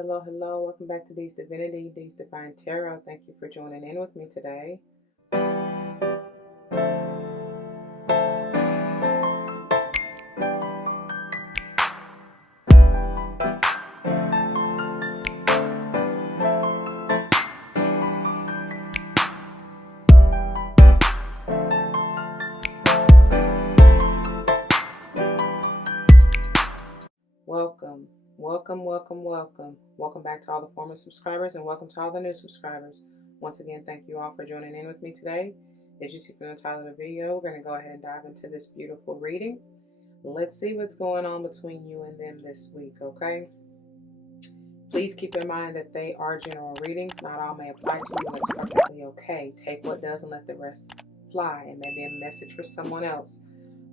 Hello. Welcome back to These Divinity, These Divine Tarot. Thank you for joining in with me today. Welcome back to all the former subscribers and welcome to all the new subscribers. Once again, thank you all for joining in with me today. As you see from the title of the video, we're going to go ahead and dive into this beautiful reading. Let's see what's going on between you and them this week, okay? Please keep in mind that they are general readings. Not all may apply to you, and it's perfectly okay. Take what does and let the rest fly. It may be a message for someone else.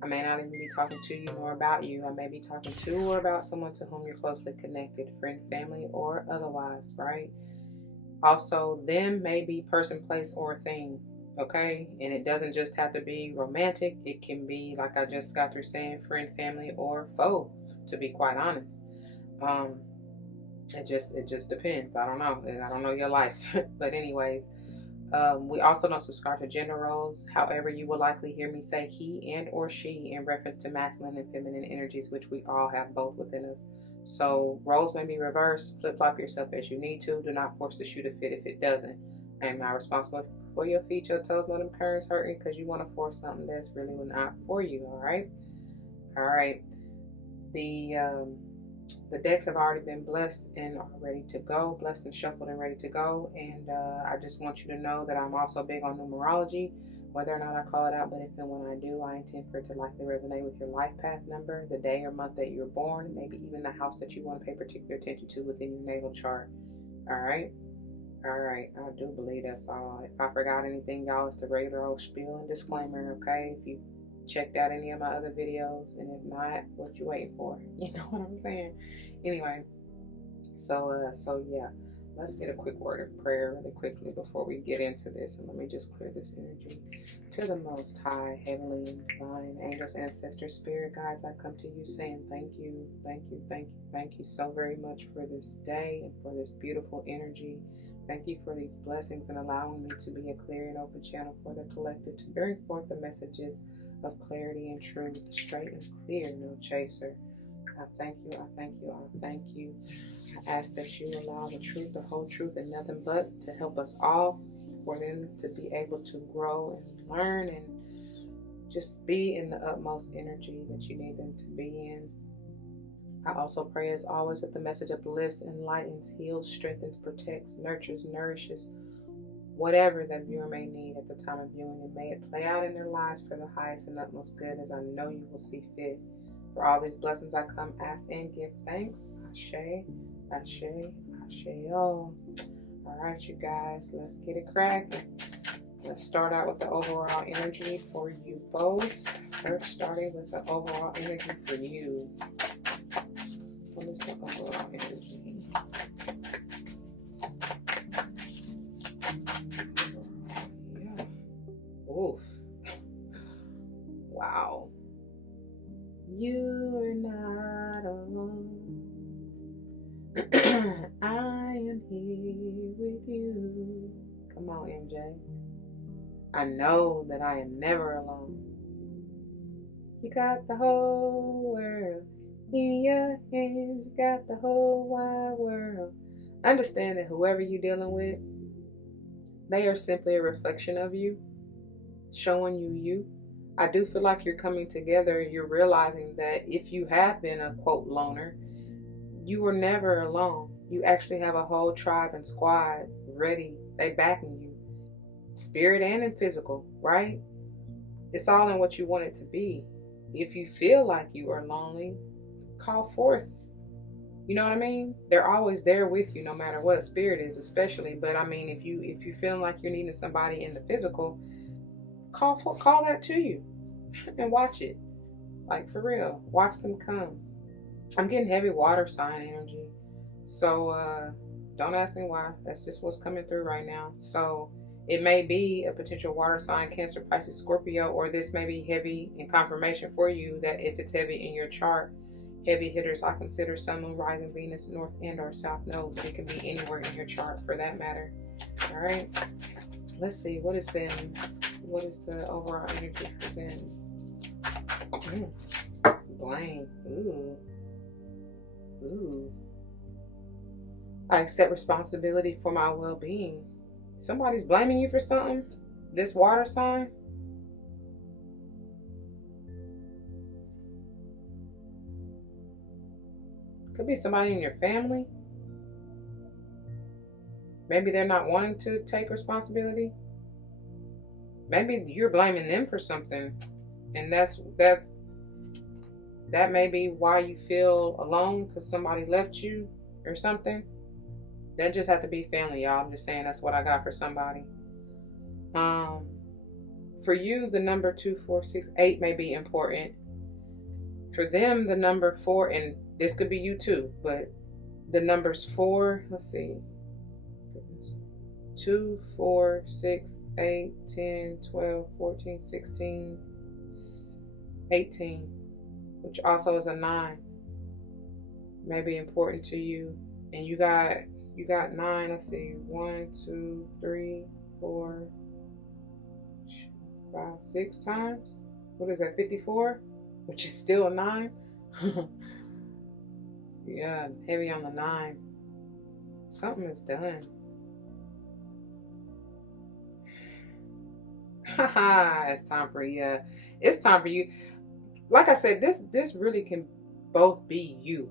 I may not even be talking to you nor about you. I may be talking to or about someone to whom you're closely connected, friend, family, or otherwise, right? Also, them may be person, place, or thing, okay? And it doesn't just have to be romantic. It can be, like I just got through saying, friend, family, or foe, to be quite honest. It just depends. I don't know your life. But anyways, we also don't subscribe to gender roles. However, you will likely hear me say he and or she in reference to masculine and feminine energies, which we all have both within us. So roles may be reversed. Flip-flop yourself as you need to. Do not force the shoe to fit if it doesn't. I am not responsible for your feet, your toes, nor them curves hurting because you want to force something that's really not for you. All right. The decks have already been blessed and are ready to go, blessed and shuffled and ready to go. And I just want you to know that I'm also big on numerology, whether or not I call it out, but if and when I do, I intend for it to likely resonate with your life path number, the day or month that you're born, maybe even the house that you want to pay particular attention to within your natal chart. All right. I do believe that's all. If I forgot anything, y'all, it's the regular old spiel and disclaimer, okay? If you checked out any of my other videos, and if not, what you waiting for? You know what I'm saying? Anyway, so yeah, let's get a quick word of prayer really quickly before we get into this. And let me just clear this energy. To the Most High, Heavenly and Divine, angels, ancestors, spirit guides, I come to you saying thank you so very much for this day and for this beautiful energy. Thank you for these blessings and allowing me to be a clear and open channel for the collective to bring forth the messages of clarity and truth, straight and clear, no chaser. I thank you. I ask that you allow the truth, the whole truth, and nothing but to help us all, for them to be able to grow and learn and just be in the utmost energy that you need them to be in. I also pray, as always, that the message uplifts, enlightens, heals, strengthens, protects, nurtures, nourishes, whatever that viewer may need at the time of viewing, and may it play out in their lives for the highest and utmost good, as I know you will see fit. For all these blessings I come, ask, and give thanks. Ashe. All right, you guys, let's get it cracking. Let's start out with the overall energy for you both. First, starting with the overall energy for you. What is the overall energy? Oof. Wow. You're not alone. I am here with you. Come on, MJ. I know that I am never alone. You got the whole world in your hands. You got the whole wide world. Understand that whoever you're dealing with, they are simply a reflection of you, showing you. I do feel like you're coming together. You're realizing that if you have been a quote loner, you were never alone. You actually have a whole tribe and squad ready. They backing you, spirit and in physical, right? It's all in what you want it to be. If you feel like you are lonely, call forth. You know what I mean? They're always there with you, no matter what. Spirit is especially. But I mean, if you feeling like you're needing somebody in the physical, call that to you and watch it. Like, for real, watch them come. I'm getting heavy water sign energy, so don't ask me why. That's just what's coming through right now. So it may be a potential water sign, Cancer, Pisces, Scorpio, or this may be heavy in confirmation for you that if it's heavy in your chart, Heavy hitters, I consider Sun, Moon, Rising, Venus, North and or South Node, but it can be anywhere in your chart for that matter. All right. Let's see. What is the overall energy for them? Blame. Ooh. Ooh. I accept responsibility for my well-being. Somebody's blaming you for something. This water sign. Could be somebody in your family. Maybe they're not wanting to take responsibility. Maybe you're blaming them for something. And that may be why you feel alone, because somebody left you or something. That just have to be family, y'all. I'm just saying that's what I got for somebody. For you, the number 2, 4, 6, 8 may be important. For them, the number 4, and this could be you too, but the numbers 4, let's see. 2, 4, 6, 8, 10, 12, 14, 16, 18, which also is a 9, may be important to you. And you got 9, let's see, 1, 2, 3, 4, 5, 6 times. What is that, 54? Which is still a 9. Yeah, heavy on the 9. Something is done. It's time for you. It's time for you. Like I said, this really can both be you.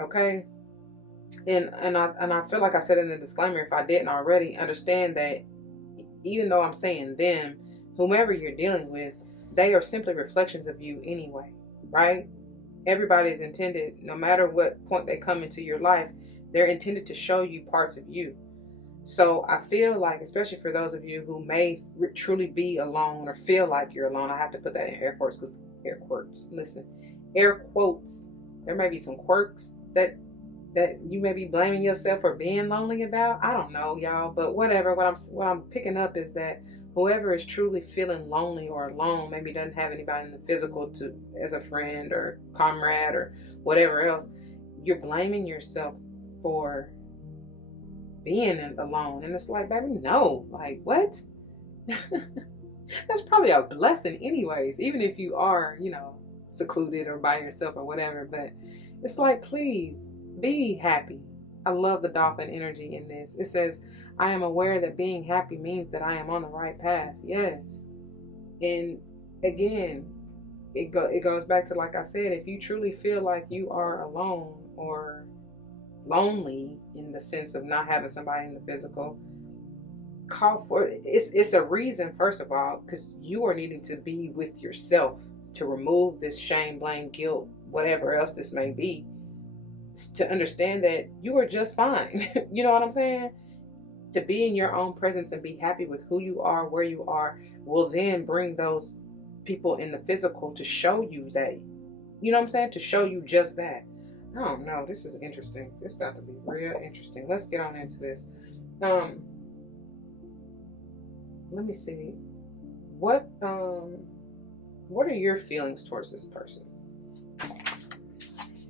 Okay? And I feel like I said in the disclaimer, if I didn't already, understand that even though I'm saying them, whomever you're dealing with, they are simply reflections of you anyway, right? Everybody is intended, no matter what point they come into your life, they're intended to show you parts of you. So I feel like, especially for those of you who may truly be alone or feel like you're alone, I have to put that in air quotes, because air quotes, listen, air quotes, there may be some quirks that you may be blaming yourself for being lonely about. I don't know, y'all, but whatever. What I'm picking up is that whoever is truly feeling lonely or alone, maybe doesn't have anybody in the physical to as a friend or comrade or whatever else, you're blaming yourself for being alone. And it's like, baby, no, like, what? That's probably a blessing anyways, even if you are, secluded or by yourself or whatever. But it's like, please be happy. I love the dolphin energy in this. It says, I am aware that being happy means that I am on the right path. Yes. And again, it goes back to, like I said, if you truly feel like you are alone or lonely in the sense of not having somebody in the physical, call for it's a reason, first of all, because you are needing to be with yourself to remove this shame, blame, guilt, whatever else this may be, to understand that you are just fine. You know what I'm saying? To be in your own presence and be happy with who you are, where you are, will then bring those people in the physical to show you that, you know what I'm saying? To show you just that. I don't know. This is interesting. This is about to be real interesting. Let's get on into this. Let me see. What are your feelings towards this person?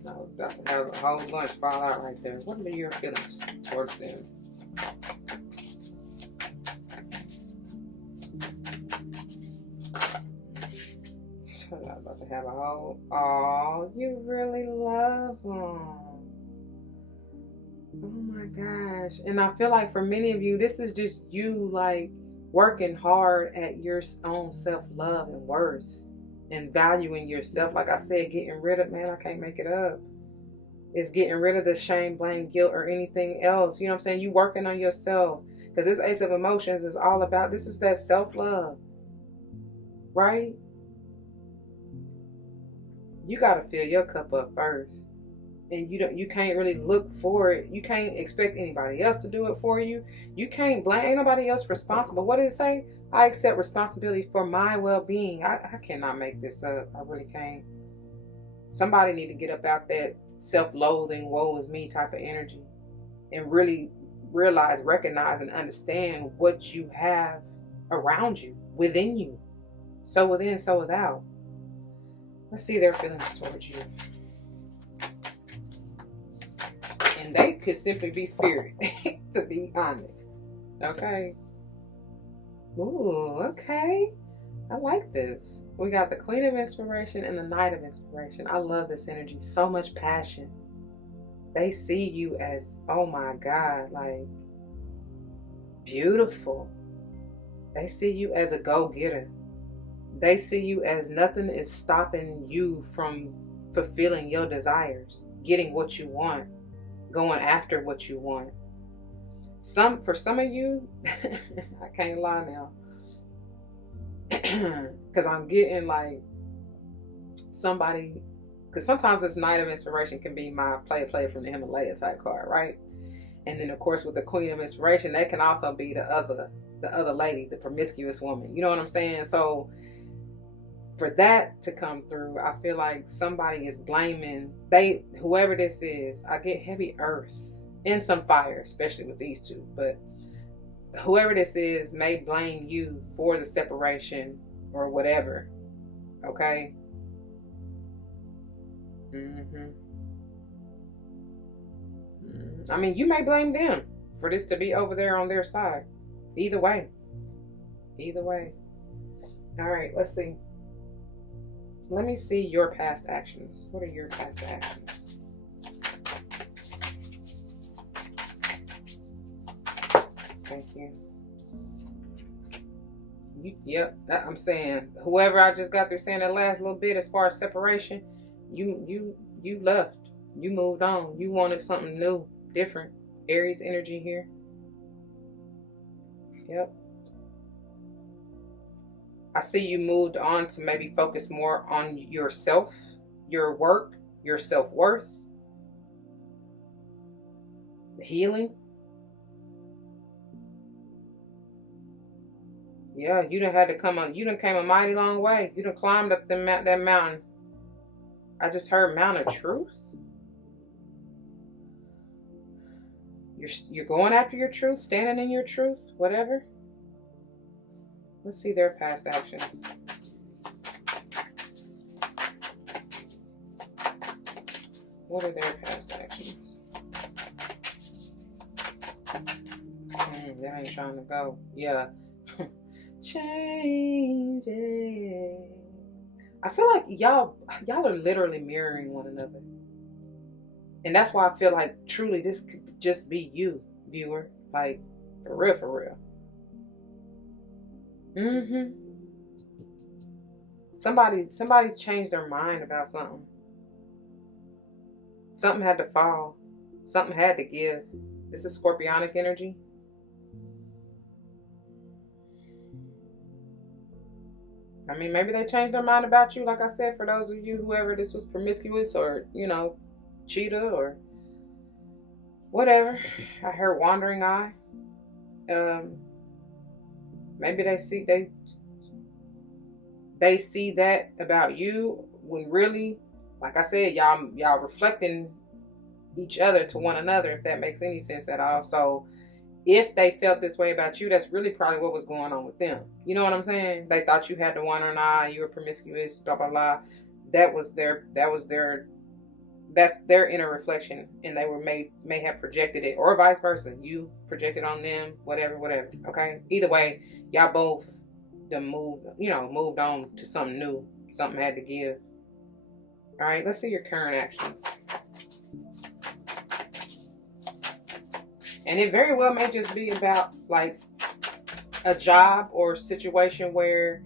I was about to have a whole bunch fall out right there. What are your feelings towards them? I'm about to have a whole... Oh, you really love them. Oh my gosh. And I feel like for many of you, this is just you, like, working hard at your own self-love and worth and valuing yourself. Like I said, getting rid of, man, I can't make it up. It's getting rid of the shame, blame, guilt, or anything else. You know what I'm saying? You working on yourself. Because this Ace of Emotions is all about, this is that self-love. Right? You got to fill your cup up first. And you can't really look for it. You can't expect anybody else to do it for you. You can't blame, ain't nobody else responsible. What does it say? I accept responsibility for my well-being. I cannot make this up. I really can't. Somebody need to get up out that self-loathing, woe is me type of energy and really realize, recognize, and understand what you have around you, within you. So within, so without. Let's see their feelings towards you. They could simply be spirit, to be honest. Okay. Ooh, okay. I like this. We got the Queen of Inspiration and the Knight of Inspiration. I love this energy. So much passion. They see you as, oh my God, like beautiful. They see you as a go-getter. They see you as nothing is stopping you from fulfilling your desires, getting what you want, going after what you want. For some of you, I can't lie now, because I'm getting like somebody, because sometimes this Knight of Inspiration can be my play from the Himalaya type card, right? And then of course with the Queen of Inspiration, that can also be the other lady, the promiscuous woman. You know what I'm saying? So for that to come through, I feel like somebody is blaming whoever this is. I get heavy earth and some fire, especially with these two, but whoever this is may blame you for the separation or whatever. Okay. I mean, you may blame them for this to be over there on their side. Either way. All right, let's see. Let me see your past actions. What are your past actions? Thank you. Yep, I'm saying whoever I just got through saying that last little bit as far as separation, you left. You moved on. You wanted something new, different. Aries energy here. Yep. I see you moved on to maybe focus more on yourself, your work, your self-worth, healing. Yeah, you done had to come on. You done came a mighty long way. You done climbed up that mountain. I just heard Mount of Truth. You're going after your truth, standing in your truth, whatever. Let's see their past actions. What are their past actions? They ain't trying to go. Yeah. Changing. I feel like y'all are literally mirroring one another. And that's why I feel like truly this could just be you, viewer. Like, for real. Somebody changed their mind about something. Something had to fall. Something had to give. This is scorpionic energy. I mean, maybe they changed their mind about you. Like I said, for those of you, whoever this was promiscuous or, cheetah or whatever. I heard wandering eye. Maybe they see that about you when really, like I said, y'all reflecting each other to one another, if that makes any sense at all. So if they felt this way about you, that's really probably what was going on with them. You know what I'm saying? They thought you had the wandering eye, you were promiscuous, blah blah blah. That's their inner reflection, and they may have projected it, or vice versa. You projected on them, whatever. Okay. Either way, y'all both moved on to something new. Something had to give. All right. Let's see your current actions. And it very well may just be about like a job or situation where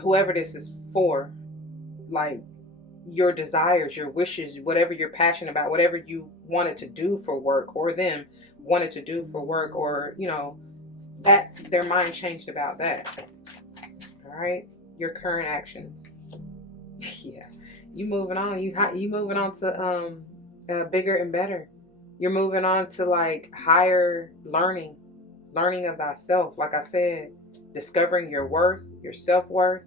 whoever this is for, like your desires, your wishes, whatever you're passionate about, whatever you wanted to do for work, or them wanted to do for work, or that their mind changed about that. All right, your current actions. Yeah, you moving on. You moving on to bigger and better. You're moving on to like higher learning of thyself. Like I said, discovering your worth, your self-worth.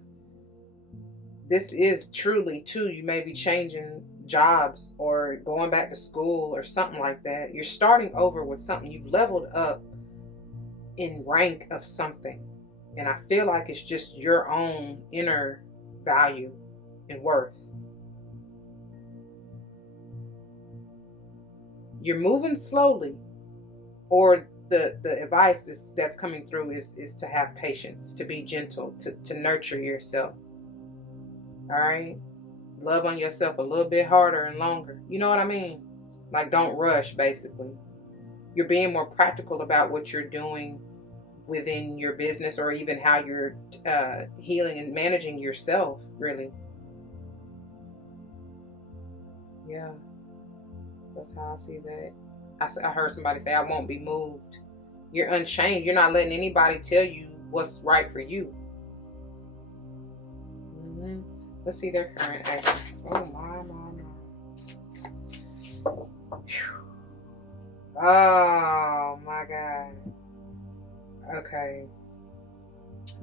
This is truly too, you may be changing jobs or going back to school or something like that. You're starting over with something. You've leveled up in rank of something. And I feel like it's just your own inner value and worth. You're moving slowly, or the advice that's coming through is to have patience, to be gentle, to nurture yourself. All right? Love on yourself a little bit harder and longer. You know what I mean? Like, don't rush, basically. You're being more practical about what you're doing within your business, or even how you're healing and managing yourself, really. Yeah, that's how I see that. I heard somebody say, I won't be moved. You're unchanged. You're not letting anybody tell you what's right for you. Mm-hmm. Let's see their current action. Oh, my. Oh, my God. Okay.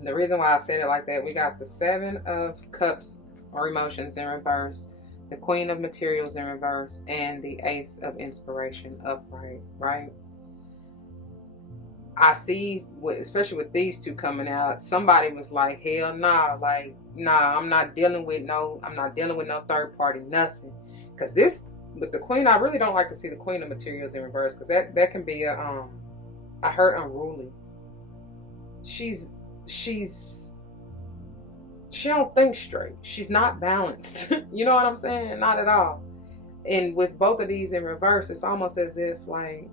The reason why I said it like that, we got the 7 of Cups, or emotions, in reverse, the Queen of Materials in reverse, and the Ace of Inspiration upright, right? I see, especially with these two coming out, somebody was like, hell nah, like, nah, I'm not dealing with no third party, nothing. Because this, with the Queen, I really don't like to see the Queen of Materials in reverse, because that can be I heard unruly. She don't think straight. She's not balanced. You know what I'm saying? Not at all. And with both of these in reverse, it's almost as if, like,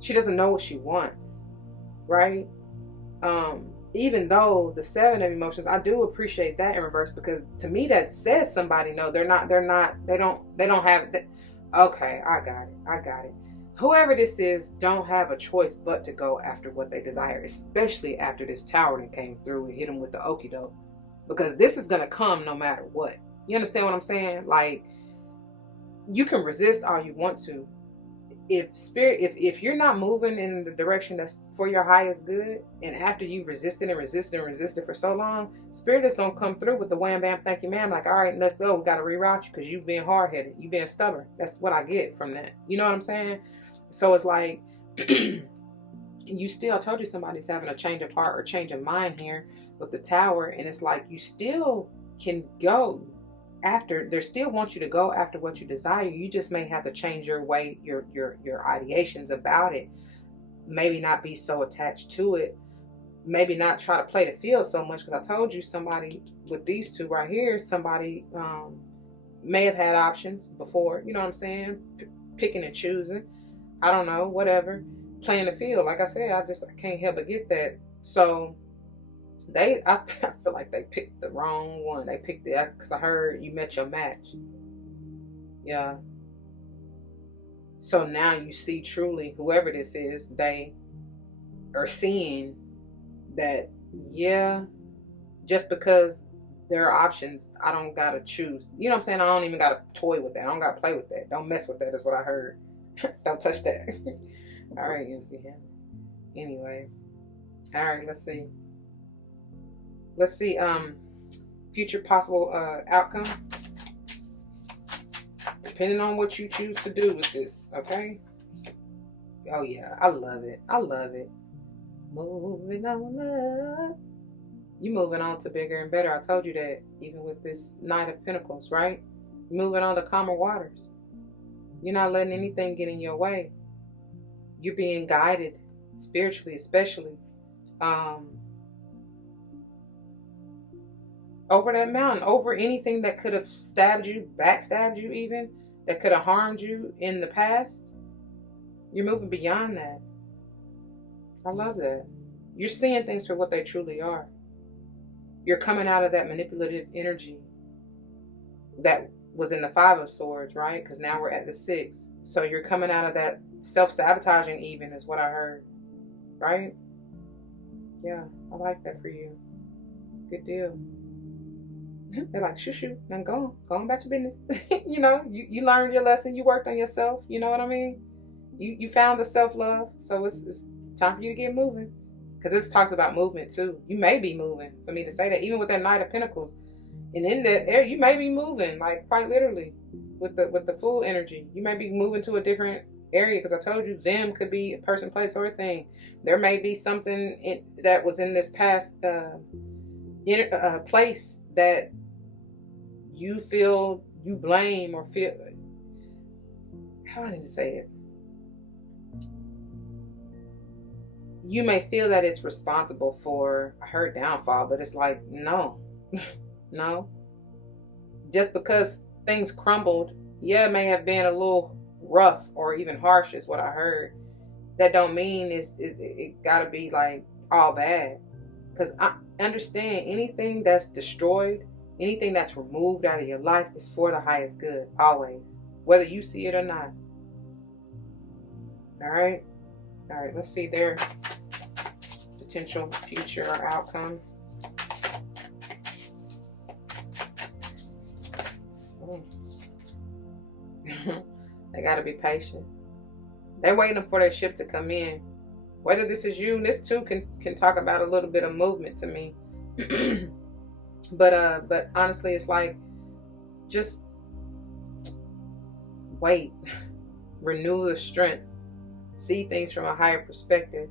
she doesn't know what she wants, right? Even though the 7 of emotions, I do appreciate that in reverse, because to me that says somebody, no, they don't have that. Okay, I got it. Whoever this is don't have a choice but to go after what they desire, especially after this tower that came through and hit them with the okie doke, because this is going to come no matter what. You understand what I'm saying? Like, you can resist all you want to. If you're not moving in the direction that's for your highest good, and after you resisted for so long, Spirit is going to come through with the wham bam thank you ma'am, like, all right, let's go, we got to reroute you because you've been hard-headed, you've been stubborn. That's what I get from that. You know what I'm saying? So it's like, you still, I told you somebody's having a change of heart or change of mind here with the tower, and it's like you still can go after, they still want you to go after what you desire. You just may have to change your way, your ideations about it. Maybe not be so attached to it. Maybe not try to play the field so much, because I told you somebody with these two right here, somebody may have had options before. You know what I'm saying? Picking and choosing. I don't know, whatever. Playing the field. Like I said, I can't help but get that. So I feel like they picked the wrong one. They picked it because I heard you met your match. Yeah. So now you see truly, whoever this is, they are seeing that, yeah, just because there are options, I don't gotta choose. You know what I'm saying? I don't even gotta toy with that. I don't gotta play with that. Don't mess with that is what I heard. Don't touch that. All right, you see him. Anyway. All right, let's see. Future possible outcome, depending on what you choose to do with this. Okay. Oh yeah, I love it. Moving on up. You moving on to bigger and better. I told you that, even with this Knight of Pentacles, right? Moving on to calmer waters. You're not letting anything get in your way. You're being guided spiritually, especially. Over that mountain, over anything that could have stabbed you, backstabbed you even, that could have harmed you in the past. You're moving beyond that. I love that. You're seeing things for what they truly are. You're coming out of that manipulative energy that was in the 5 of Swords, right? Because now we're at the 6. So you're coming out of that self-sabotaging even, is what I heard. Right? Yeah, I like that for you. Good deal. They're like, shoo, now go on back to business. You know, you learned your lesson, you worked on yourself, you know what I mean? You found the self-love, so it's time for you to get moving. Because this talks about movement too. You may be moving, for me to say that, even with that Knight of Pentacles. And in that area, you may be moving, like quite literally, with the full energy. You may be moving to a different area, because I told you, them could be a person, place, or a thing. There may be something that was in this past place that you feel you blame, or feel how I need to say it. You may feel that it's responsible for her downfall, but it's like, no, no. Just because things crumbled, yeah, it may have been a little rough or even harsh, is what I heard. That don't mean it gotta be like all bad. Because I understand anything that's destroyed, anything that's removed out of your life is for the highest good, always, whether you see it or not. All right, let's see their potential future outcome. They got to be patient. They're waiting for their ship to come in. Whether this is you, and this too can talk about a little bit of movement to me. But honestly, it's like, just wait, renew the strength, see things from a higher perspective.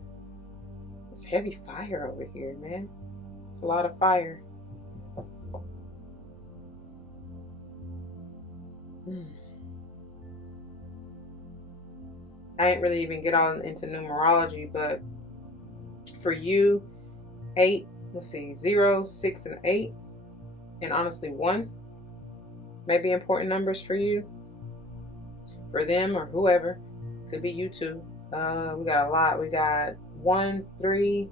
It's heavy fire over here, man. It's a lot of fire. I ain't really even get on into numerology, but for you, 8, let's see, 0, 6, and 8, and honestly 1 may be important numbers for you, for them, or whoever. Could be you too. We got a lot. We got 1, 3,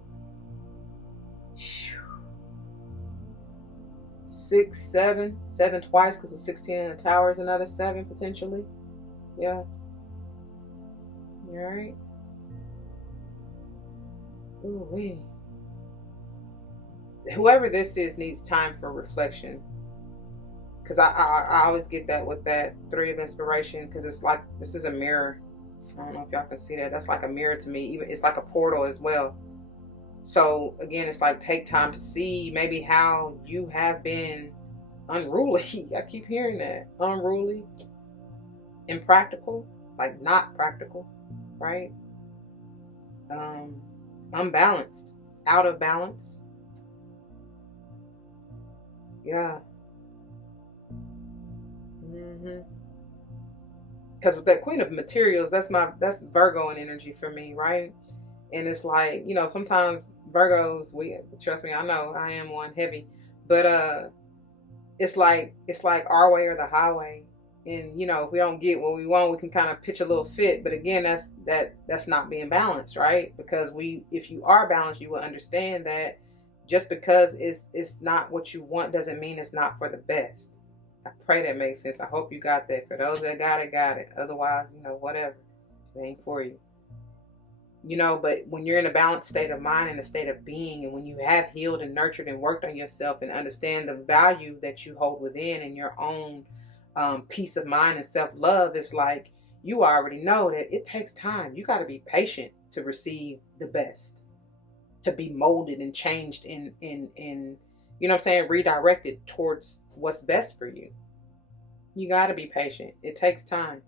6, 7 twice, because the 16 in the tower is another 7 potentially. Yeah. You all right? Ooh wee. Whoever this is needs time for reflection, because I always get that with that 3 of inspiration, because it's like, this is a mirror. I don't know if y'all can see that. That's like a mirror to me. Even it's like a portal as well. So again, it's like, take time to see maybe how you have been unruly. I keep hearing that. Unruly, impractical, like not practical, right? Unbalanced, out of balance. Yeah. Because with that Queen of Materials, that's Virgo in energy for me, right? And it's like, sometimes Virgos, trust me, I know I am one heavy, but it's like our way or the highway. And if we don't get what we want, we can kind of pitch a little fit. But again, that's not being balanced, right? Because if you are balanced, you will understand that just because it's not what you want doesn't mean it's not for the best. I pray that makes sense. I hope you got that. For those that got it. Otherwise, whatever. It ain't for you. But when you're in a balanced state of mind and a state of being, and when you have healed and nurtured and worked on yourself and understand the value that you hold within and your own peace of mind and self-love, it's like, you already know that it takes time. You got to be patient to receive the best, to be molded and changed in you know what I'm saying, redirected towards what's best for you. You got to be patient. It takes time.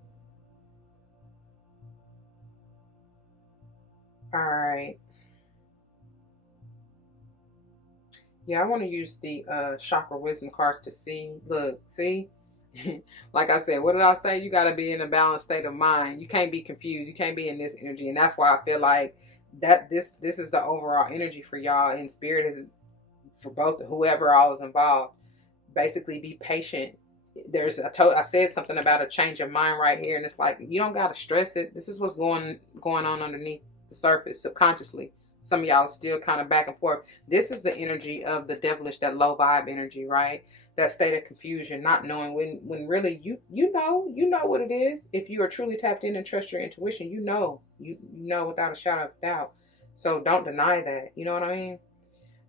All right. Yeah, I want to use the Chakra Wisdom cards to see. Look, see? Like I said, what did I say? You got to be in a balanced state of mind. You can't be confused. You can't be in this energy. And that's why I feel like that this is the overall energy for y'all. And spirit is for both, whoever all is involved. Basically, be patient. I said something about a change of mind right here, and it's like, you don't gotta stress it. This is what's going on underneath the surface subconsciously. Some of y'all are still kind of back and forth. This is the energy of the devilish, that low vibe energy, right? That state of confusion, not knowing when really you know what it is. If you are truly tapped in and trust your intuition, you know without a shadow of doubt. So don't deny that. You know what I mean?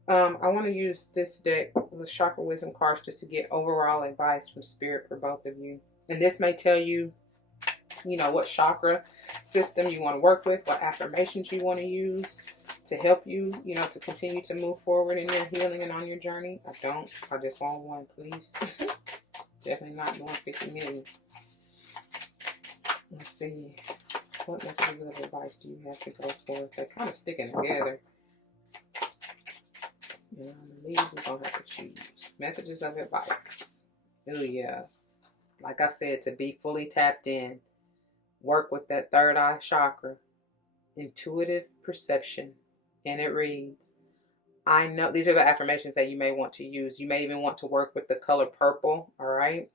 I want to use this deck, the Chakra Wisdom cards, just to get overall advice from Spirit for both of you. And this may tell you, what chakra system you want to work with, what affirmations you want to use to help you, to continue to move forward in your healing and on your journey. I just want one, please. Definitely not doing 50 million. Let's see. What messages of advice do you have to go for? They're kind of sticking together. And I believe we're going to have to choose. Messages of advice. Oh, yeah. Like I said, to be fully tapped in. work with that third eye chakra, intuitive perception. And it reads, I know, these are the affirmations that you may want to use. You may even want to work with the color purple, all right?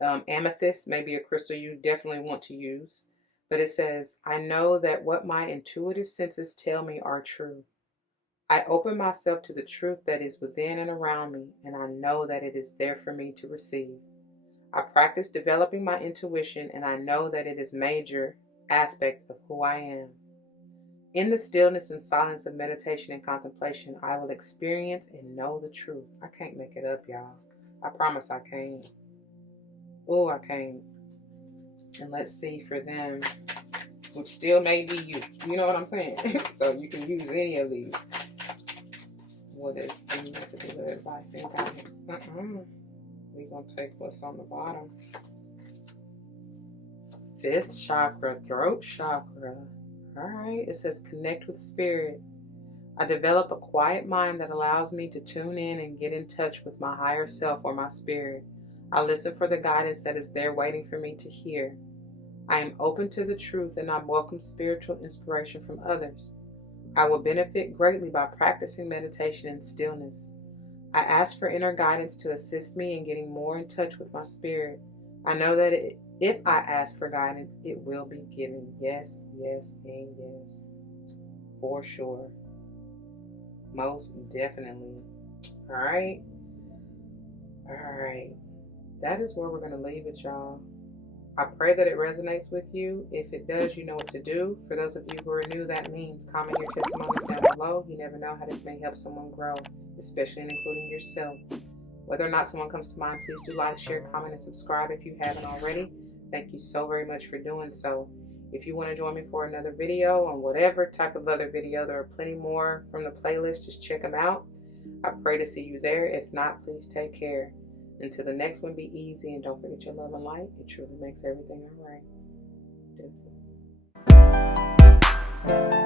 Amethyst may be a crystal you definitely want to use. But it says, I know that what my intuitive senses tell me are true. I open myself to the truth that is within and around me, and I know that it is there for me to receive. I practice developing my intuition, and I know that it is a major aspect of who I am. In the stillness and silence of meditation and contemplation, I will experience and know the truth. I can't make it up, y'all. I promise I can't. Oh, I can't. And let's see for them, which still may be you. You know what I'm saying? So you can use any of these. What is the message of advice and guidance? We're going to take what's on the bottom. 5th chakra, throat chakra. All right. It says connect with spirit. I develop a quiet mind that allows me to tune in and get in touch with my higher self or my spirit. I listen for the guidance that is there waiting for me to hear. I am open to the truth and I welcome spiritual inspiration from others. I will benefit greatly by practicing meditation and stillness. I ask for inner guidance to assist me in getting more in touch with my spirit. I know that if I ask for guidance, it will be given. Yes, yes, and yes. For sure. Most definitely. All right. All right. That is where we're going to leave it, y'all. I pray that it resonates with you. If it does, you know what to do. For those of you who are new, that means comment your testimonies down below. You never know how this may help someone grow, especially including yourself. Whether or not someone comes to mind, please do like, share, comment, and subscribe if you haven't already. Thank you so very much for doing so. If you want to join me for another video on whatever type of other video, there are plenty more from the playlist. Just check them out. I pray to see you there. If not, please take care. Until the next one, be easy and don't forget your love and light. It truly makes everything all right. Deuces.